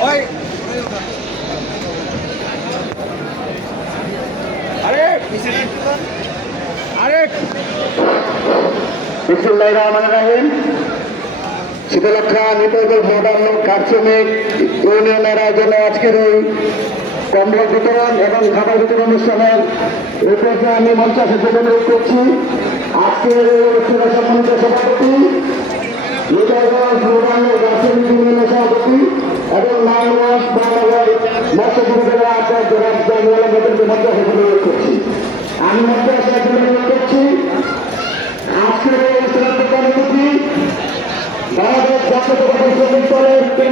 Oi! Shitalakshya নিপোদল ভোটান্ন কার্যমিক ইউনিয়নের আয়োজনে আজকের এই কম্বল বিতরণ এবং খাবার বিতরণ অনুষ্ঠানের রিপোর্টে আমি মঞ্চে অনুরোধ করছি। আজকের এই অনুষ্ঠানের সম্মানিত সভাপতি হৃদয়গঞ্জ ভোটান্ন কার্যমিক ইউনিয়নের সভাপতি এবং নারায়ণগঞ্জ বাংলাগঞ্জ মৎস্য বিভাগের আপনার জনাব জানিয়াল আহমেদকে মঞ্চে অনুরোধ করছি। জাতীয়